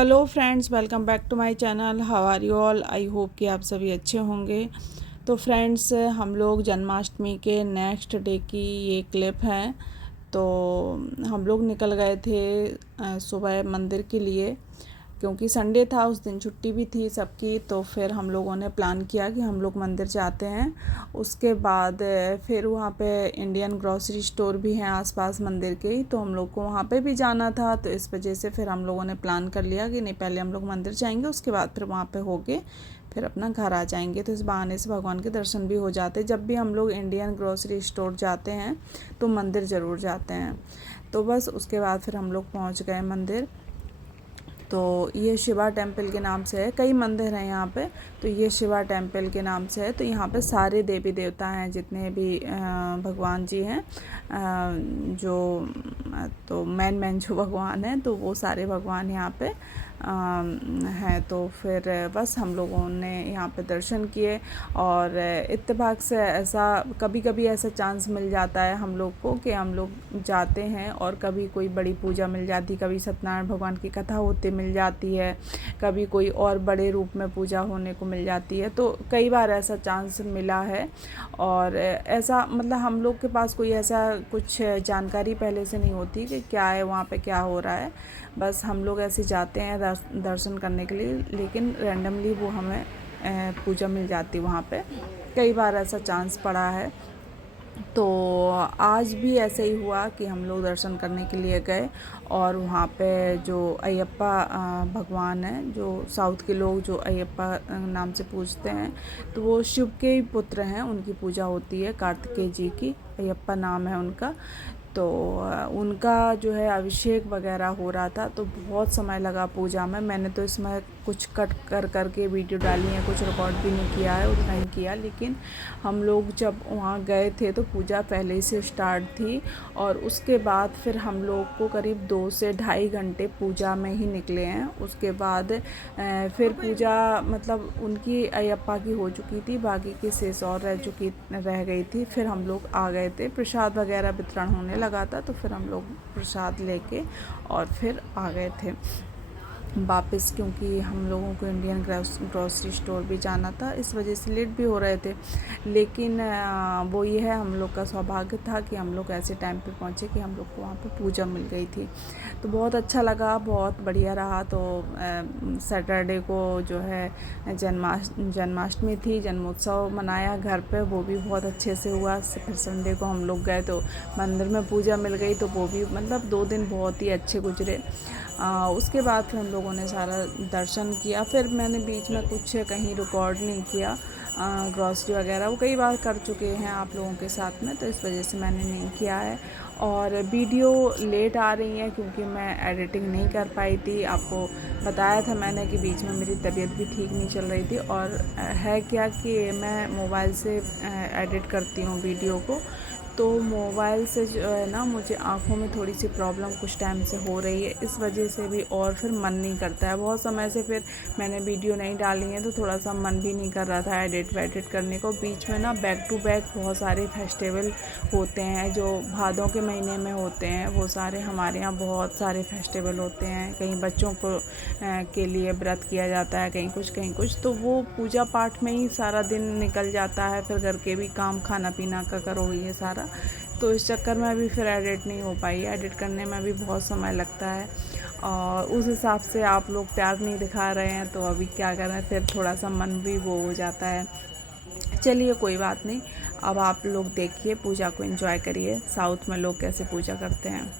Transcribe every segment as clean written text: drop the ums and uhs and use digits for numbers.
Hello friends, welcome back to my channel. How are you all? I hope कि आप सभी अच्छे होंगे। तो फ्रेंड्स, हम लोग जन्माष्टमी के नेक्स्ट डे की ये क्लिप है। तो हम लोग निकल गए थे सुबह मंदिर के लिए, क्योंकि संडे था, उस दिन छुट्टी भी थी सबकी। तो फिर हम लोगों ने प्लान किया कि हम लोग मंदिर जाते हैं। उसके बाद फिर वहाँ पे इंडियन ग्रॉसरी स्टोर भी हैं आसपास मंदिर के ही, तो हम लोग को वहाँ पे भी जाना था। तो इस वजह से फिर हम लोगों ने प्लान कर लिया कि नहीं, पहले हम लोग मंदिर जाएंगे, उसके बाद फिर वहाँ पे होके फिर अपना घर आ जाएंगे। तो इस बहाने से भगवान के दर्शन भी हो जाते। जब भी हम लोग इंडियन ग्रॉसरी स्टोर जाते हैं तो मंदिर ज़रूर जाते हैं। तो बस उसके बाद फिर हम लोग पहुँच गए मंदिर। तो ये शिवा टेम्पल के नाम से है, कई मंदिर हैं यहाँ पे। तो ये शिवा टेम्पल के नाम से है। तो यहाँ पे सारे देवी देवता हैं, जितने भी भगवान जी हैं, जो तो मेन जो भगवान हैं, तो वो सारे भगवान यहाँ पे हैं। तो फिर बस हम लोगों ने यहाँ पे दर्शन किए। और इत्तेफाक से ऐसा कभी कभी ऐसा चांस मिल जाता है हम लोग को कि हम लोग जाते हैं और कभी कोई बड़ी पूजा मिल जाती, कभी सत्यनारायण भगवान की कथा होते मिल जाती है, कभी कोई और बड़े रूप में पूजा होने को मिल जाती है। तो कई बार ऐसा चांस मिला है। और ऐसा मतलब हम लोग के पास कोई ऐसा कुछ जानकारी पहले से नहीं होती कि क्या है वहाँ पे, क्या हो रहा है। बस हम लोग ऐसे जाते हैं दर्शन करने के लिए, लेकिन रैंडमली वो हमें पूजा मिल जाती वहाँ पे। कई बार ऐसा चांस पड़ा है। तो आज भी ऐसे ही हुआ कि हम लोग दर्शन करने के लिए गए। और वहाँ पे जो अयप्पा भगवान हैं, जो साउथ के लोग जो अयप्पा नाम से पूजते हैं, तो वो शिव के ही पुत्र हैं। उनकी पूजा होती है, कार्तिकेय जी की, अयप्पा नाम है उनका। तो उनका जो है अभिषेक वगैरह हो रहा था। तो बहुत समय लगा पूजा में। मैंने तो इसमें कुछ कट कर करके वीडियो डाली है, कुछ रिकॉर्ड भी नहीं किया है, उतना ही किया। लेकिन हम लोग जब वहाँ गए थे तो पूजा पहले ही से स्टार्ट थी। और उसके बाद फिर हम लोग को करीब 2 से ढाई घंटे पूजा में ही निकले हैं। उसके बाद फिर पूजा मतलब उनकी अयप्पा की हो चुकी थी, बाकी की शेष और रह गई थी। फिर हम लोग आ गए थे, प्रसाद वगैरह वितरण होने लगा था। तो फिर हम लोग प्रसाद लेके और फिर आ गए थे वापस, क्योंकि हम लोगों को इंडियन ग्रॉसरी स्टोर भी जाना था, इस वजह से लेट भी हो रहे थे। लेकिन वो ये है, हम लोग का सौभाग्य था कि हम लोग ऐसे टाइम पे पहुँचे कि हम लोग को वहाँ पे पूजा मिल गई थी। तो बहुत अच्छा लगा, बहुत बढ़िया रहा। तो सैटरडे को जो है जन्माष्टमी थी, जन्मोत्सव मनाया घर पे, वो भी बहुत अच्छे से हुआ। फिर संडे को हम लोग गए तो मंदिर में पूजा मिल गई, तो वो भी मतलब 2 दिन बहुत ही अच्छे गुजरे। उसके बाद फिर हम लोगों ने सारा दर्शन किया। फिर मैंने बीच में कुछ कहीं रिकॉर्ड नहीं किया, ग्रॉसरी वगैरह वो कई बार कर चुके हैं आप लोगों के साथ में, तो इस वजह से मैंने नहीं किया है। और वीडियो लेट आ रही है क्योंकि मैं एडिटिंग नहीं कर पाई थी। आपको बताया था मैंने कि बीच में मेरी तबीयत भी ठीक नहीं चल रही थी। और है क्या कि मैं मोबाइल से एडिट करती हूँ वीडियो को, तो मोबाइल से जो है ना, मुझे आँखों में थोड़ी सी प्रॉब्लम कुछ टाइम से हो रही है, इस वजह से भी। और फिर मन नहीं करता है, बहुत समय से फिर मैंने वीडियो नहीं डाली है, तो थोड़ा सा मन भी नहीं कर रहा था एडिट वेडिट करने को। बीच में ना बैक टू बैक बहुत सारे फेस्टिवल होते हैं जो भादों के महीने में होते हैं। वो सारे हमारे यहाँ बहुत सारे फेस्टिवल होते हैं। कहीं बच्चों को के लिए व्रत किया जाता है, कहीं कुछ। तो वो पूजा पाठ में ही सारा दिन निकल जाता है। फिर घर के भी काम, खाना पीना का करो, ये सारा। तो इस चक्कर में अभी फिर एडिट नहीं हो पाई। एडिट करने में भी बहुत समय लगता है, और उस हिसाब से आप लोग प्यार नहीं दिखा रहे हैं, तो अभी क्या करें, फिर थोड़ा सा मन भी वो हो जाता है। चलिए कोई बात नहीं, अब आप लोग देखिए, पूजा को एंजॉय करिए। साउथ में लोग कैसे पूजा करते हैं।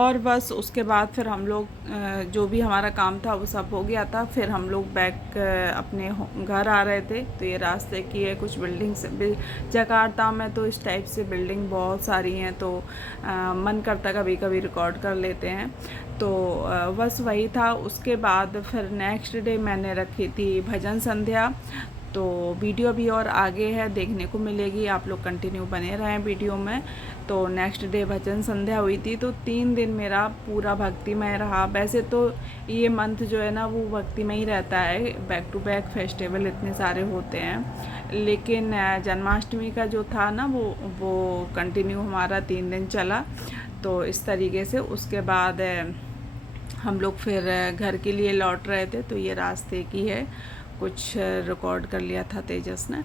और बस उसके बाद फिर हम लोग जो भी हमारा काम था वो सब हो गया था। फिर हम लोग बैक अपने घर आ रहे थे। तो ये रास्ते की है कुछ बिल्डिंग्स। जकार्ता में तो इस टाइप से बिल्डिंग बहुत सारी हैं, तो मन करता कभी कभी रिकॉर्ड कर लेते हैं। तो बस वही था। उसके बाद फिर नेक्स्ट डे मैंने रखी थी भजन संध्या। तो वीडियो अभी और आगे है, देखने को मिलेगी, आप लोग कंटिन्यू बने रहें वीडियो में। तो नेक्स्ट डे भजन संध्या हुई थी। तो 3 दिन मेरा पूरा भक्तिमय रहा। वैसे तो ये मंथ जो है ना वो भक्तिमय ही रहता है, बैक टू बैक फेस्टिवल इतने सारे होते हैं, लेकिन जन्माष्टमी का जो था ना वो कंटिन्यू हमारा 3 दिन चला। तो इस तरीके से उसके बाद हम लोग फिर घर के लिए लौट रहे थे। तो ये रास्ते की है, कुछ रिकॉर्ड कर लिया था तेजस ने।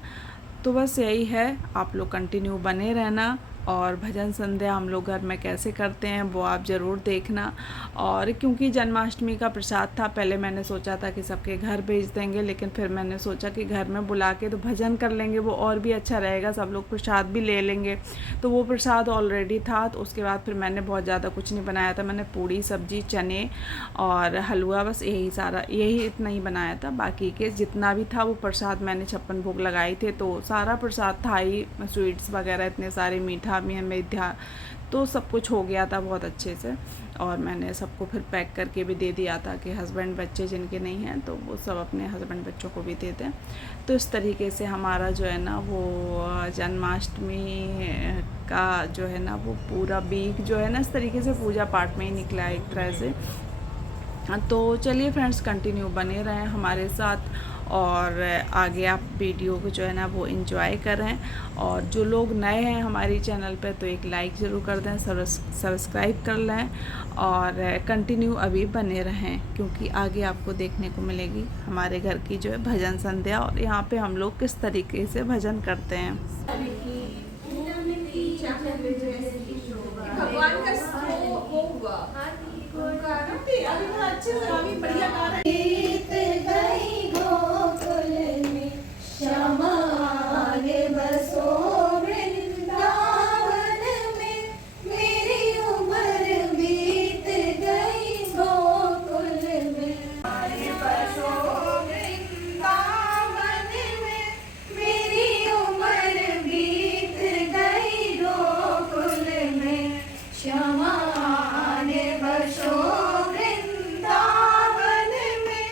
तो बस यही है, आप लोग कंटिन्यू बने रहना। और भजन संध्या हम लोग घर में कैसे करते हैं वो आप ज़रूर देखना। और क्योंकि जन्माष्टमी का प्रसाद था, पहले मैंने सोचा था कि सबके घर भेज देंगे, लेकिन फिर मैंने सोचा कि घर में बुला के तो भजन कर लेंगे, वो और भी अच्छा रहेगा, सब लोग प्रसाद भी ले लेंगे। तो वो प्रसाद ऑलरेडी था। तो उसके बाद फिर मैंने बहुत ज़्यादा कुछ नहीं बनाया था। मैंने पूड़ी, सब्जी, चने और हलवा, बस यही इतना ही बनाया था। बाकी के जितना भी था वो प्रसाद मैंने 56 भोग लगाए थे। तो सारा प्रसाद था ही, स्वीट्स वगैरह इतने सारे, मीठा में मीठा, तो सब कुछ हो गया था बहुत अच्छे से। और मैंने सबको फिर पैक करके भी दे दिया था कि हस्बैंड बच्चे जिनके नहीं हैं तो वो सब अपने हस्बैंड बच्चों को भी दे दें। तो इस तरीके से हमारा जो है ना वो जन्माष्टमी का जो है ना वो पूरा वीक जो है ना इस तरीके से पूजा पाठ में ही निकला एक तरह से। तो चलिए फ्रेंड्स, कंटिन्यू बने रहें हमारे साथ और आगे आप वीडियो को जो है ना वो एंजॉय करें। और जो लोग नए हैं हमारी चैनल पे तो एक लाइक ज़रूर कर दें, सब्सक्राइब कर लें और कंटिन्यू अभी बने रहें, क्योंकि आगे आपको देखने को मिलेगी हमारे घर की जो है भजन संध्या और यहाँ पे हम लोग किस तरीके से भजन करते हैं। भगवान का वो हुआ अभी बड़ा अच्छे से अभी बढ़िया गा रहे गई गोकुल में श्यामा आने बसो वृंदावन में मेरी उम्र बीत गई गोकुल में आने बसो वृंदावन में मेरी उम्र बीत गई गोकुल में श्यामा आने बसो वृंदावन में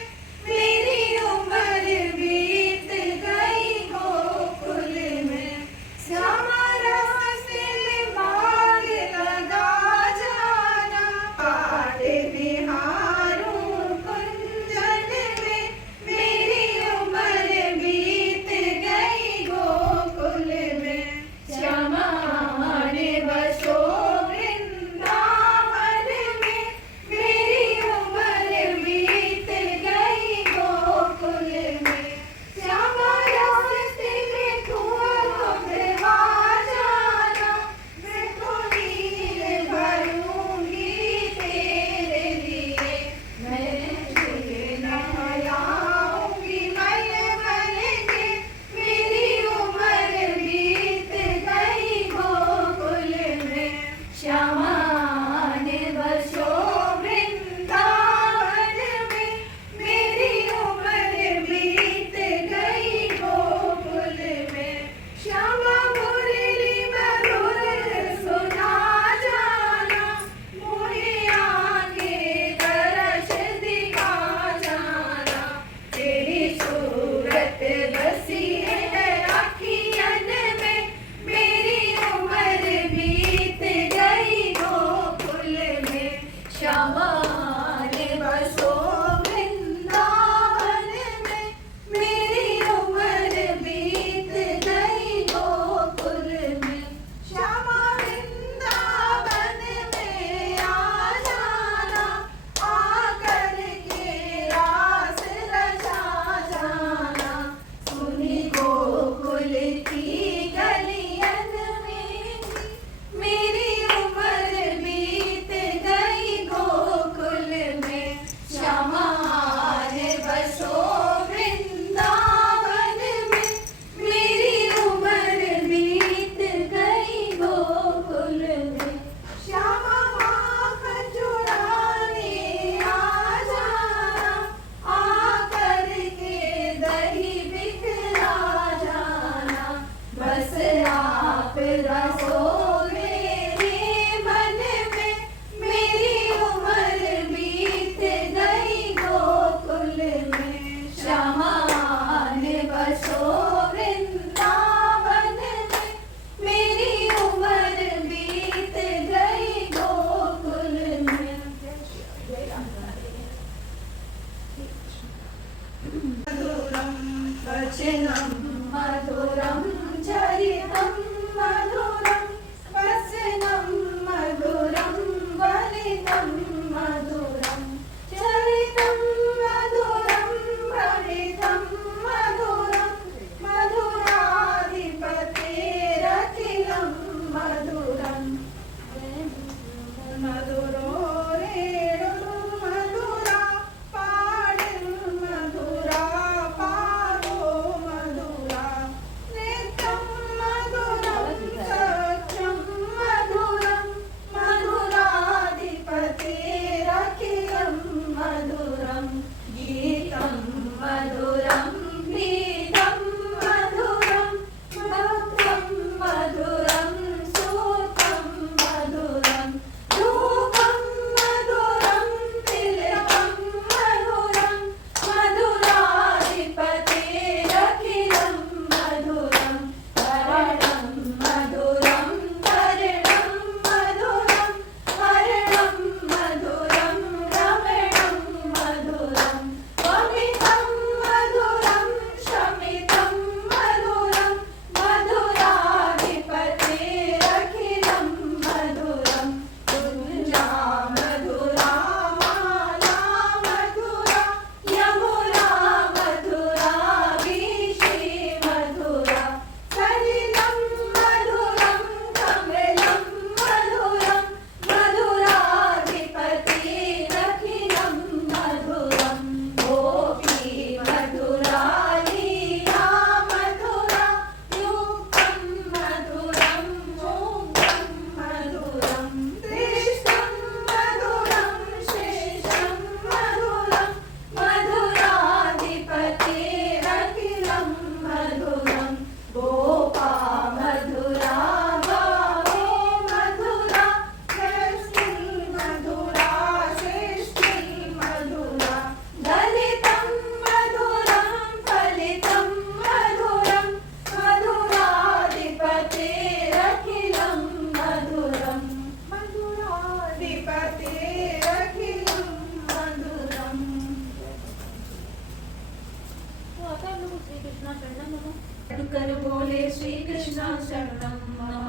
बोले श्री कृष्ण शरणं मम।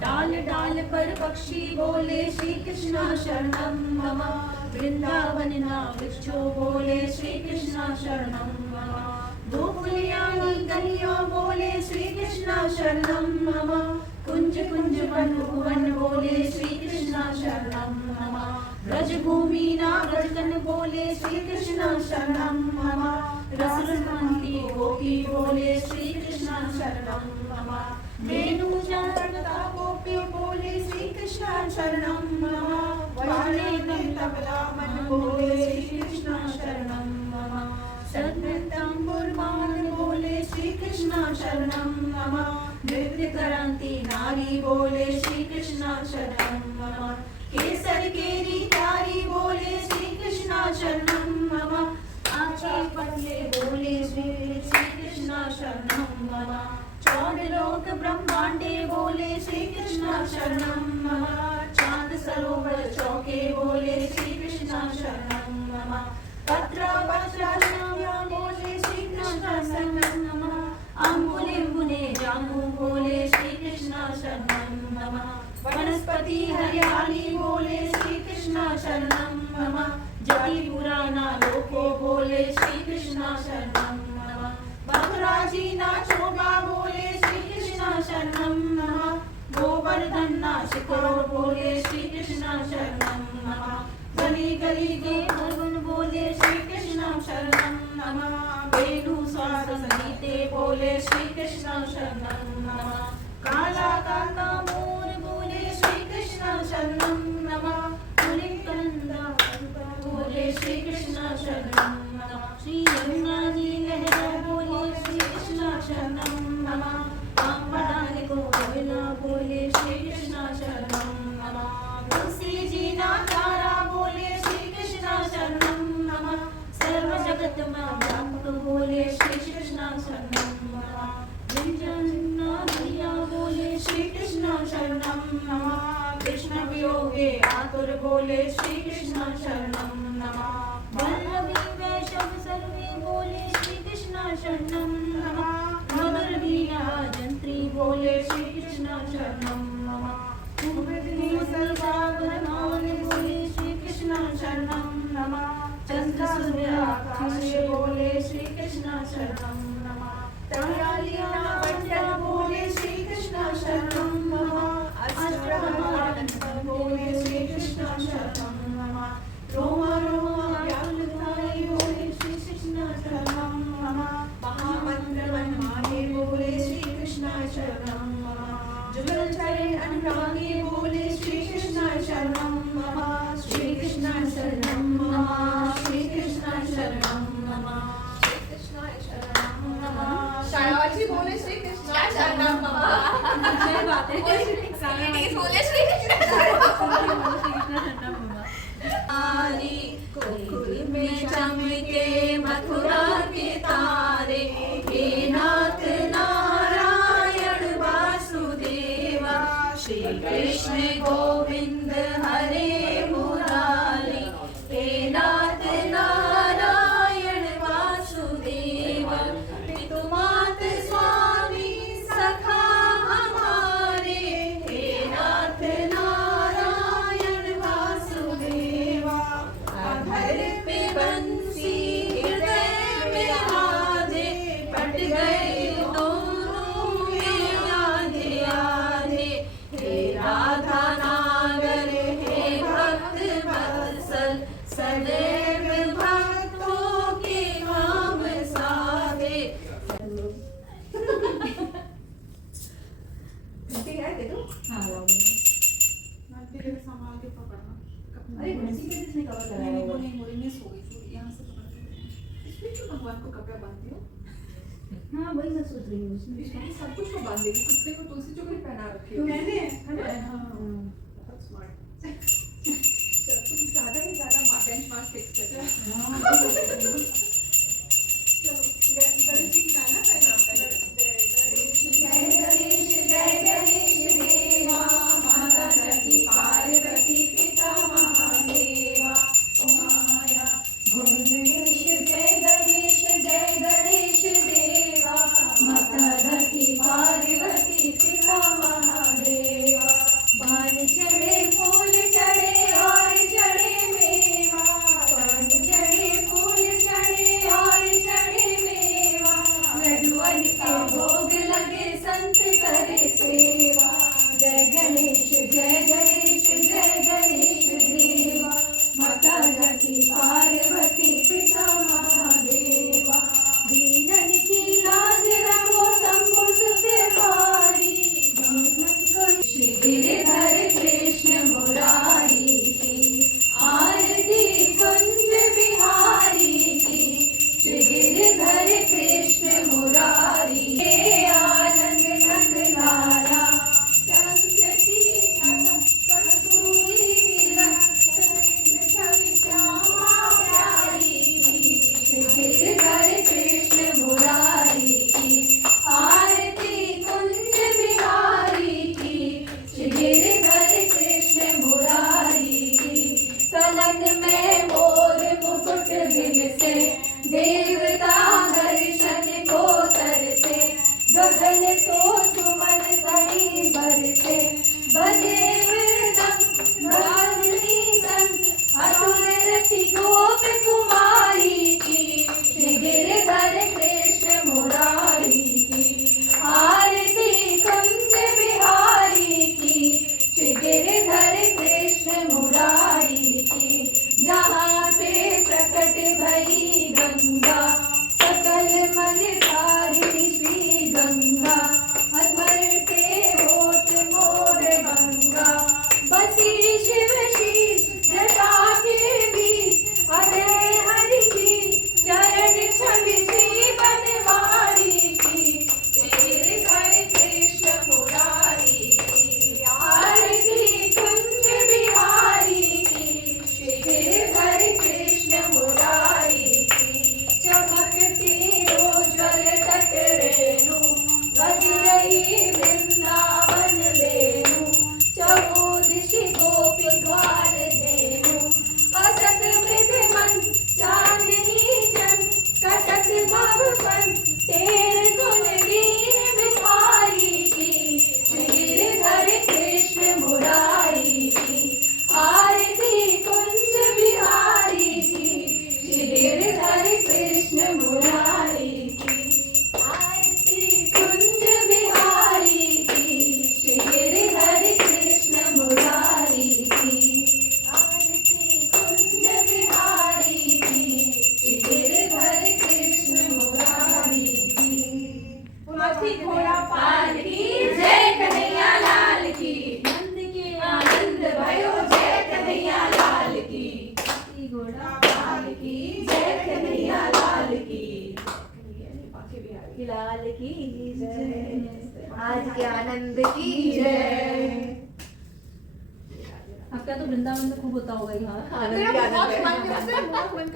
डाल डाल पर पक्षी बोले श्री कृष्ण शरणं मम। वृंदावन ना वृक्षो बोले श्री कृष्ण शरणं मम। दो फुलियानी गलियां बोले श्री कृष्ण शरणं मम। कुंज कुंज वन भुवन बोले श्री कृष्ण शरणं मम। ब्रज भूमि ना ब्रजकन बोले श्री कृष्ण शरणं मम। रस रसमंती गोपी बोले श्री कृष्ण शरणं मम। वेणु जानता गोपी बोले श्री कृष्ण शरणं मम। वाणे तबला मन बोले श्री कृष्ण शरणं मम। तंबुरमान बोले श्री कृष्ण शरणं मम। नृत्य करंती नारी बोले श्री कृष्ण शरणं मम। केसर केरी तारी बोले श्री कृष्ण शरणं मम। आंखें पतले बोले श्री कृष्ण शरणं मम। चौद लोक ब्रह्मांडे बोले श्री कृष्ण शरणं मम। चांद सरोवर चौके बोले श्री कृष्ण शरणं मम। पत्र वज्राश्रव्य बोले श्री कृष्ण शरणं मम। अंबुले मुने जामु बोले श्री कृष्ण शरणं मम। वनस्पति हरियाली बोले श्री कृष्ण शरणं मम। जति पुराना लोको बोले श्री कृष्ण शरणं मम। बकराजी ना चोगा बोले श्री कृष्ण शरणं मम। गोवर्धन ना शिखरो बोले श्री कृष्ण शरणं मम। गली गली के भवन बोले श्री कृष्ण शरणं मम। वेणु स्वार संगीते बोले श्री कृष्ण शरणं मम। काला काका मोर बोले श्री कृष्ण शरणं मम। पुलिकंदा बोले श्री कृष्ण शरणं मम। श्री यमुना जी लहरा बोले श्री कृष्ण शरणं मम। पांवडाले को कोयला बोले श्री कृष्ण शरणं मम। तुलसी जी ना तारा बोले श्री कृष्ण शरणं मम। सर्व जगत में व्यापक बोले श्री कृष्ण शरणं मम। विंजना भैया बोले श्री कृष्ण शरणं मम। कृष्ण वियोगे आतुर बोले श्री कृष्ण शरणं मम। वल्लभी वैष्णव सर्वे बोले श्री कृष्ण शरणं मम। मगर वीणा जंत्री बोले श्री कृष्ण शरणं मम। बोले श्री कृष्ण शरणं मम। चंद्र सूर्य आकाश बोले श्री कृष्ण शरणं मम। तयालिया वंडर बोले श्री कृष्ण शरणं मम। अष्टमहानंद बोले श्री कृष्ण शरणं मम। रोमा रोमा व्याकुलताई बोले श्री कृष्ण शरणं मम। महामंत्र वनमाले बोले श्री कृष्ण शरणं मम। जुगल चरण अनुरागी बोले श्री कृष्ण शरणं मम। श्री कृष्ण शरणं मम। श्री कृष्ण शरणं मम। श्री कृष्ण शरणं मम। शाळावाची बोले श्री कृष्ण शरणं मम। सही बात है। बोले श्री कृष्ण शरणं मम। आरी गोकुल में चमके मथुरा के तारे। हे नाथ नारायण वासुदेवा। श्री कृष्ण गोविंद हरे मुरारी। हे नाथ नारायण वासुदेवा। पितुमात स्वामी सखा हमारे। हे नाथ नारायण वासुदेवा। अधर पे बंसी हृदय में आधे। पट गए दोनों के आधे आधे। हे राधा नागर हे भक्त वत्सल। सदैव भक्तों के काम साधे। संभाल के पकड़ना। अरे घंटी पे किसने कवर लगाया नहीं हुआ? नहीं नहीं सो गई यहाँ से पकड़ के। इसमें क्यों भगवान को कपड़ा बांधती हो? हाँ वही मैं सोच रही हूँ उसमें। इसमें सब कुछ को बांध देगी। कुत्ते को तुलसी चौकी पहना रखी हो। मैंने बहुत स्मार्ट। चल तुम ज़्यादा ही ज़्यादा बेंचमार्क फिक्स कर दो। चलो गणेश जी की गाना पहना पहले। जय गणेश देवा। माता सती पार्वती पिता महादेवा। माया गणेश जय गणेश देवा। माता सती वृंदावन वेणु चहुदिशि गोपी द्वार धेनु असत मृद मन चांदनी चंद कटक भवन तेरे सुन दीन भिखारी की गिरधर कृष्ण मुरारी की आरती कुंज बिहारी की गिरधर कृष्ण मुरारी की आरती कुंज बिहारी की गिरधर कृष्ण मुरारी की आरती कुंज बिहारी की गिरधर कृष्ण मुरारी की हाथी घोड़ा पाल की जय कन्हैया लाल की नंद के आनंद भयो जय कन्हैया लाल की हाथी घोड़ा पाल की जय कन्हैया लाल की लाल की जय आज के आनंद की जय। आपका तो वृंदावन में खूब होता होगा यहाँ मेरा बहुत मन